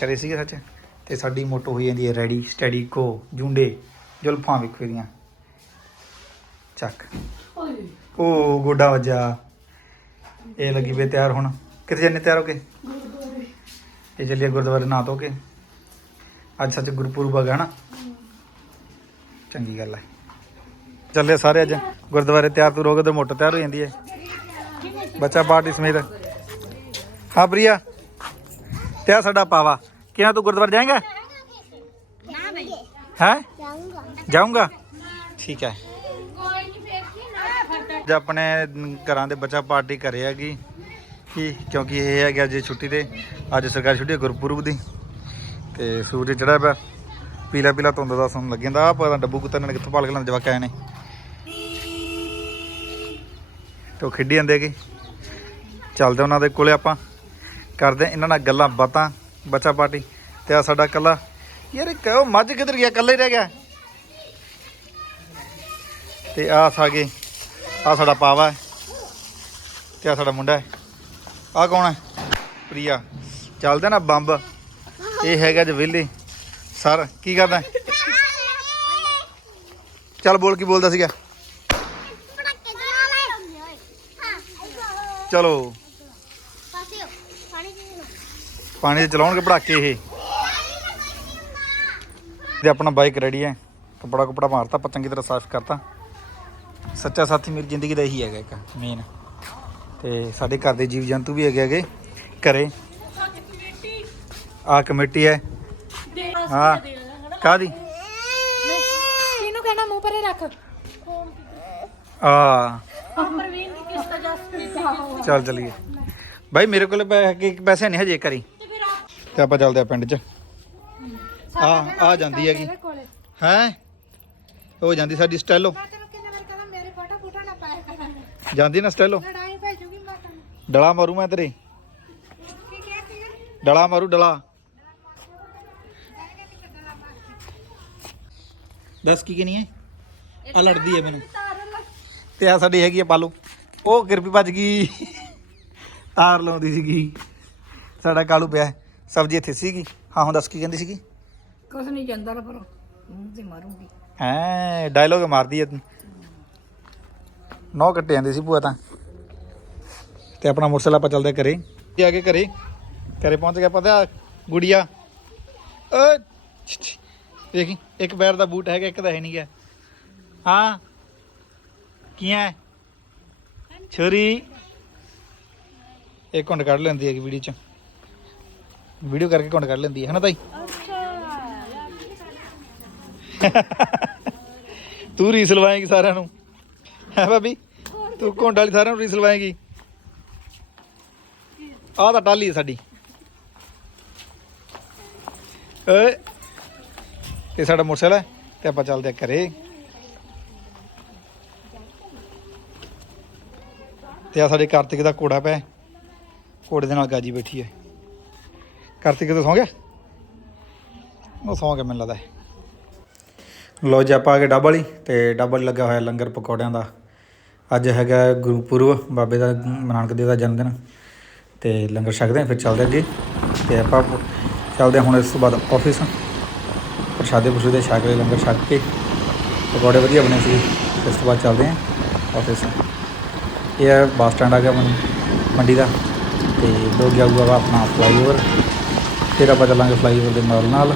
ਕਰੇ ਸੀਗੇ ਸੱਚ? ਤੇ ਸਾਡੀ ਮੋਟੋ ਹੋਈ ਜਾਂਦੀ ਹੈ ਰੈਡੀ ਸਟੈਡੀ ਗੋ ਜੁੰਡੇ, ਜੁਲਫਾਂ ਵੇਖੋ ਇਹਦੀਆਂ। ਚੱਕ। ਉਹ ਗੋਡਾ ਵੱਜਾ। ਇਹ ਲੱਗੀ ਵੇ ਤਿਆਰ ਹੁਣ। ਕਿੱਥੇ ਜੰਨੇ ਤਿਆਰ ਹੋ ਕੇ? ਇਹ ਚੱਲੀਏ ਗੁਰਦੁਆਰੇ ਨਾ ਧੋ ਕੇ। ਅੱਜ ਸੱਚ ਗੁਰਪੁਰਬ ਹੈਗਾ ਨਾ। ਚੰਗੀ ਗੱਲ ਹੈ ਚੱਲੇ ਸਾਰੇ ਅੱਜ। ਗੁਰਦੁਆਰੇ ਤਿਆਰ ਤੁਰ ਹੋ ਕੇ ਤੇ ਮੋਟਰ ਤਿਆਰ ਹੋ ਜਾਂਦੀ ਹੈ। ਬੱਚਾ ਪਾਰਟੀ ਸਮੇਤ। ਹਾਂ, ਪ੍ਰਿਆ। ਤੇ ਸਾਡਾ ਪਾਵਾ। ਕਿਹਾ ਤੂੰ ਗੁਰਦੁਆਰੇ ਜਾਏਂਗਾ? ਨਾ ਬਈ। ਹੈ? ਜਾਊਂਗਾ। ਠੀਕ ਹੈ। ਅੱਜ ਆਪਣੇ ਘਰਾਂ ਦੇ ਬੱਚਾ ਪਾਰਟੀ ਕਰੇ ਹੈਗੀ ਕੀ ਕਿਉਂਕਿ ਇਹ ਹੈ ਕਿ ਅੱਜ ਛੁੱਟੀ ਤੇ ਅੱਜ ਸਰਕਾਰੀ ਛੁੱਟੀ ਹੈ ਗੁਰਪੁਰਬ ਦੀ ਤੇ ਸੂਰਜ ਚੜਿਆ ਪਿਆ ਪੀਲਾ ਪੀਲਾ ਧੁੰਦ ਦਾ ਸੁਣ ਲੱਗ ਜਾਂਦਾ ਆ ਪਤਾ ਡੱਬੂ ਕੁੱਤਾ ਨੇ ਕਿੱਥੋਂ ਪਾਲ ਕੇ ਲਿਆਂਦੇ ਜਵਾਕ ਆਏ ਨੇ। ਤੇ ਉਹ ਖੇਡੀ ਜਾਂਦੇ ਹੈਗੇ। ਚੱਲਦੇ ਉਹਨਾਂ ਦੇ ਕੋਲੇ ਆਪਾਂ ਕਰਦੇ ਇਹਨਾਂ ਨਾਲ ਗੱਲਾਂ ਬਾਤਾਂ। ਬੱਚਾ ਪਾਰਟੀ ਤੇ ਆ ਸਾਡਾ ਕੱਲਾ ਯਾਰ ਇਹ ਕਹੋ ਮੱਝ ਕਿੱਧਰ ਗਿਆ? ਕੱਲਾ ਹੀ ਰਹਿ ਗਿਆ। ਤੇ ਆ ਸਾਗੇ ਆ ਸਾਡਾ ਪਾਵਾ ਤੇ ਆ ਸਾਡਾ ਮੁੰਡਾ ਆ ਕੌਣ ਹੈ? ਪ੍ਰਿਆ। ਚੱਲਦੇ ਨਾ ਬੰਬ। ਇਹ ਹੈਗਾ ਜੀ ਵਿਹਲੇ। ਸਰ ਕੀ ਕਰਦਾ? ਚੱਲ ਬੋਲ ਕੀ ਬੋਲਦਾ ਸੀਗਾ? ਚਲਾ ਲੈ ਹਾਂ ਚਲੋ ਪਾਸੇ ਪਾਣੀ ਪੀਣਾ ਪਾਣੀ 'ਚ ਚਲਾਉਣਗੇ ਪੜਾਕੇ ਇਹ। ਤੇ ਆਪਣਾ ਬਾਈਕ ਰੈਡੀ ਹੈ। ਕਪੜਾ ਕਪੜਾ ਮਾਰਤਾ ਆਪਾਂ ਚੰਗੀ ਤਰ੍ਹਾਂ ਸਾਫ਼ ਕਰਤਾ। ਸੱਚਾ ਸਾਥੀ ਮੇਰੀ ਜ਼ਿੰਦਗੀ ਦਾ ਇਹੀ ਹੈਗਾ ਇੱਕ ਮੇਨ ਤੇ ਸਾਡੇ ਘਰ ਦੇ ਜੀਵ ਜੰਤੂ ਵੀ ਹੈਗੇ ਹੈਗੇ ਘਰੇ। ਆ ਕਮੇਟੀ ਹੈ। ਹਾਂ ਕਾਦੀ ਇਹਨੂੰ ਕਹਿਣਾ ਮੂੰਹ ਪਰੇ ਰੱਖ। ਆ ਪ੍ਰਵੀਨ ਦੀ ਚੱਲ ਚਲੀਏ। ਬਾਈ ਮੇਰੇ ਕੋਲ ਪੈ- ਕਿ- ਪੈਸੇ ਨਹੀਂ ਹਜੇ ਕਰੀ ਤੇ ਆਪਾਂ ਚੱਲਦੇ ਆ ਪਿੰਡ 'ਚ। ਆ ਆ ਜਾਂਦੀ ਹੈਗੀ। ਹੈ? ਹੋ ਜਾਂਦੀ ਸਾਡੀ ਸਟੈਲੋ ਕਿੰਨੇ ਜਾਂਦੀ ਨਾ ਸਟੈਲੋ ਡਲਾ ਮਾਰੂ ਮੈਂ ਤੇਰੇ। ਡਲਾ ਮਾਰੂ ਡਲਾ। ਦੱਸ ਕੀ ਕਹਿਣੀ ਹੈ? ਆ ਲੜਦੀ ਹੈ ਮੈਨੂੰ। ਤੇ ਆ ਸਾਡੀ ਹੈਗੀ ਹੈ ਪਾਲੂ। ਉਹ ਕਿਰਪੀ ਭੱਜ ਗਈ। ਤਾਰ ਲਾਉਂਦੀ ਸੀਗੀ। ਸਾਡਾ ਕਾਲੂ ਪਿਆ। ਸਬਜ਼ੀ ਇੱਥੇ ਸੀਗੀ? ਹਾਂ ਹੁਣ ਦੱਸ ਕੀ ਕਹਿੰਦੀ ਸੀਗੀ? ਕੁਛ ਨਹੀਂ ਜਾਂਦਾ ਪਰ ਮੂੰਹ ਤੇ ਮਾਰੂੰਗੀ। ਹੈ ਡਾਇਲੋਗ ਮਾਰਦੀ ਐ ਨੌ ਕੱਟੇ ਜਾਂਦੇ ਸੀ ਭੂਆ ਤਾਂ। ਤੇ ਆਪਣਾ ਮੋਟਰਸਾਈਕਲ ਆਪਾਂ ਚੱਲਦੇ ਘਰੇ। ਤੇ ਆ ਕੇ ਘਰੇ। ਘਰੇ ਪਹੁੰਚ ਗਿਆ ਪਤਾ ਗੁੜੀਆ। ਓ ਛ, ਛ, ਦੇਖੀ ਇੱਕ ਪੈਰ ਦਾ ਬੂਟ ਹੈਗਾ ਇੱਕ ਦਾ ਹੈ ਨਹੀਂ ਗਿਆ ਹਾਂ। ਕੀ ਹੈ ਛੁਰੀ। ਇੱਕ ਘੁੰਡ ਕੱਢ ਲੈਂਦੀ ਹੈਗੀ ਵੀਡੀਓ ਚ। ਵੀਡੀਓ ਕਰਕੇ ਘੁੰਡ ਕੱਢ ਲੈਂਦੀ ਹੈ ਹਨਾ ਤਾਈ? ਤੂੰ ਰੀਸ ਲਵਾਏਂਗੀ ਸਾਰਿਆਂ ਨੂੰ। ਹੈ ਭਾਬੀ? ਤੂੰ ਘੁੰਡ ਵਾਲੀ ਸਾਰਿਆਂ ਨੂੰ ਰੀਸ ਲਵਾਏਂਗੀ। ਆਹ ਤਾਂ ਟਾਲੀ ਹੈ ਸਾਡੀ। ਓਏ ਤੇ ਸਾਡਾ ਮੋਟਰਸਾਈਕਲ ਹੈ ਤੇ ਆਪਾਂ ਚੱਲਦੇ ਆ ਘਰੇ। ਤੇ ਆ ਸਾਡੇ ਕਾਰਤਿਕ ਦਾ ਪਿਆ ਹੈ। ਘੋੜੇ ਦੇ ਨਾਲ ਗਾਜੀ ਬੈਠੀ ਹੈ। ਕਾਰਤਿਕ ਤਾਂ ਸੌਂ ਗਿਆ? ਉਹ ਸੌਂ ਗਿਆ ਮੈਨੂੰ ਲੱਗਦਾ ਲੋ ਜੀ, ਆਪਾਂ ਆ ਗਏ ਡੱਬ ਵਾਲੀ ਤੇ ਡੱਬ ਵਾਲੀ ਲੱਗਾ ਹੋਇਆ ਲੰਗਰ ਪਕੌੜਿਆਂ ਦਾ। ਅੱਜ ਹੈਗਾ ਗੁਰਪੁਰਬ, ਬਾਬੇ ਦਾ, ਨਾਨਕ ਦੇਵ ਦਾ ਜਨਮ ਦਿਨ ਤੇ ਲੰਗਰ ਛਕਦੇ ਹਾਂ, ਫਿਰ ਚੱਲਦੇ ਅੱਗੇ। ਤੇ ਆਪਾਂ ਚੱਲਦੇ ਹਾਂ ਹੁਣ ਇਸ ਤੋਂ ਬਾਅਦ ਆਫਿਸ ਪ੍ਰਸ਼ਾਦੇ ਪ੍ਰਸ਼ੂਦੇ ਛਕ ਲਏ, ਲੰਗਰ ਛਕ ਕੇ। ਪਕੌੜੇ ਵਧੀਆ ਬਣੇ ਸੀ ਇਸ ਤੋਂ ਬਾਅਦ ਚੱਲਦੇ ਹਾਂ ਆਫਿਸ ਇਹ ਹੈ ਬੱਸ ਸਟੈਂਡ ਆ ਗਿਆ ਮੰਡੀ ਦਾ। ਤੇ ਦੋ ਗਿਆ ਹੋਊਗਾ ਆਪਣਾ ਫਲਾਈਓਵਰ ਫਿਰ ਆਪਾਂ ਚੱਲਾਂਗੇ ਫਲਾਈਓਵਰ ਦੇ ਨਾਲ ਨਾਲ